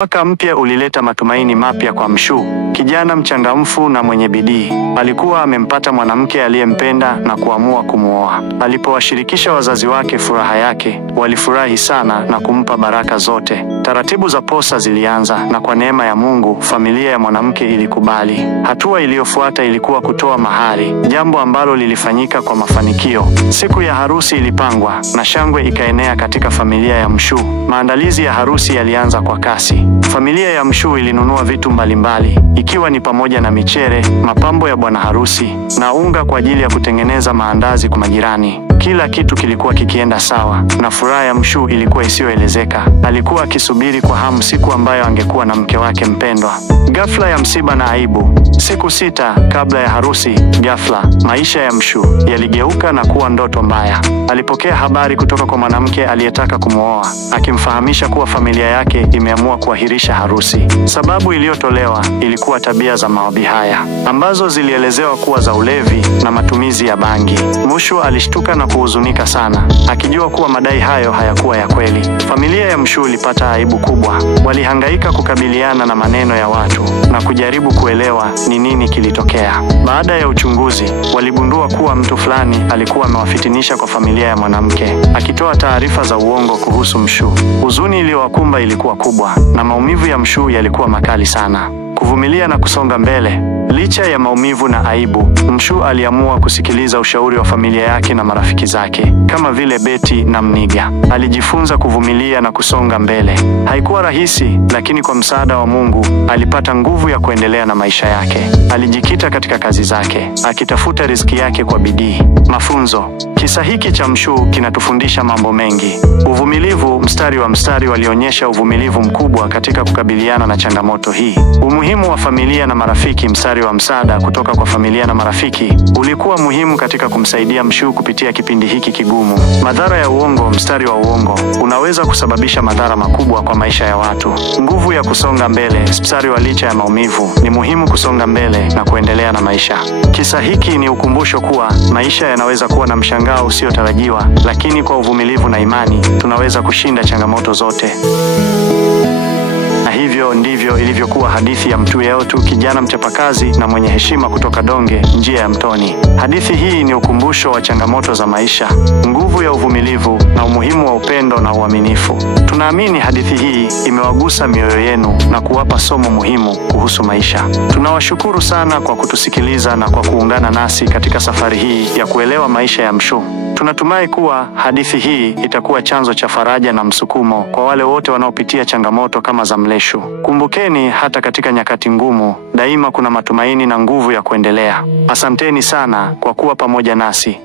Mwaka mpya ulileta matumaini mapya kwa Mshu, kijana mchangamfu na mwenye bidii. Alikuwa amempata mwanamke aliyempenda na kuamua kumuoa. Alipowashirikisha wazazi wake furaha yake, walifurahi sana na kumpa baraka zote. Taratibu za posa zilianza na kwa neema ya Mungu, familia ya mwanamke ilikubali. Hatua iliyofuata ilikuwa kutoa mahari, jambo ambalo lilifanyika kwa mafanikio. Siku ya harusi ilipangwa na shangwe ikaenea katika familia ya Mshu. Maandalizi ya harusi yalianza kwa kasi. Familia ya Mshu ilinunua vitu mbalimbali, ikiwa ni pamoja na michere, mapambo ya bwana harusi na unga kwa ajili ya kutengeneza maandazi kwa majirani. Kila kitu kilikuwa kikienda sawa na furaha ya Mshu ilikuwa isiyoelezeka. Alikuwa akisubiri kwa hamu siku ambayo angekuwa na mke wake mpendwa. Ghafla ya msiba na aibu. Siku 6 kabla ya harusi, ghafla maisha ya Mshu yaligeuka na kuwa ndoto mbaya. Alipokea habari kutoka kwa mwanamke aliyetaka kumwoa, akimfahamisha kuwa familia yake imeamua kuahirisha harusi. Sababu iliyotolewa ilikuwa tabia za maobi haya ambazo zilielezewa kuwa za ulevi na matumizi ya bangi. Mshu alishtuka na kuhuzunika sana, akijua kuwa madai hayo hayakuwa ya kweli. Familia ya Mshu ilipata aibu kubwa. Walihangaika kukabiliana na maneno ya watu na kujaribu kuelewa ni nini kilitokea. Baada ya uchunguzi, waligundua kuwa mtu fulani alikuwa amewafitinisha kwa familia ya mwanamke, akitoa taarifa za uongo kuhusu Mshu. Huzuni iliyowakumba ilikuwa kubwa na maumivu ya Mshu yalikuwa makali sana. Kuvumilia na kusonga mbele. Licha ya maumivu na aibu, Mshu aliamua kusikiliza ushauri wa familia yake na marafiki zake, kama vile Betty na Mniga. Alijifunza kuvumilia na kusonga mbele. Haikuwa rahisi, lakini kwa msaada wa Mungu, alipata nguvu ya kuendelea na maisha yake. Alijikita katika kazi zake, akitafuta riziki yake kwa bidii. Mafunzo. Kisa hiki cha Mshu kinatufundisha mambo mengi. Uvumilivu. Mstari walionyesha uvumilivu mkubwa katika kukabiliana na changamoto hii. Umuhimu wa familia na marafiki. Mstari wa msaada kutoka kwa familia na marafiki ulikuwa muhimu katika kumsaidia Mshu kupitia kipindi hiki kigumu. Madhara ya uongo. Mstari wa uongo unaweza kusababisha madhara makubwa kwa maisha ya watu. Nguvu ya kusonga mbele. Mstari wa licha ya maumivu, ni muhimu kusonga mbele na kuendelea na maisha. Kisa hiki ni ukumbusho kuwa maisha yanaweza kuwa na mshangao usiotarajiwa, lakini kwa uvumilivu na imani tunaweza kushinda changamoto zote. Na hivyo ndivyo ilivyokuwa hadithi ya Mtu Yeyotu, kijana mchapakazi na mwenye heshima kutoka Donge, njia ya Mtoni. Hadithi hii ni ukumbusho wa changamoto za maisha, nguvu ya uvumilivu na umuhimu wa upendo na uaminifu. Tunaamini hadithi hii imewagusa mioyo yenu na kuwapa somo muhimu kuhusu maisha. Tunawashukuru sana kwa kutusikiliza na kwa kuungana nasi katika safari hii ya kuelewa maisha ya Mshu. Tunatumai kuwa hadithi hii itakuwa chanzo cha faraja na msukumo kwa wale wote wanaopitia changamoto kama za Mleshu. Kumbukeni, hata katika nyakati ngumu, daima kuna matumaini na nguvu ya kuendelea. Asanteni sana kwa kuwa pamoja nasi.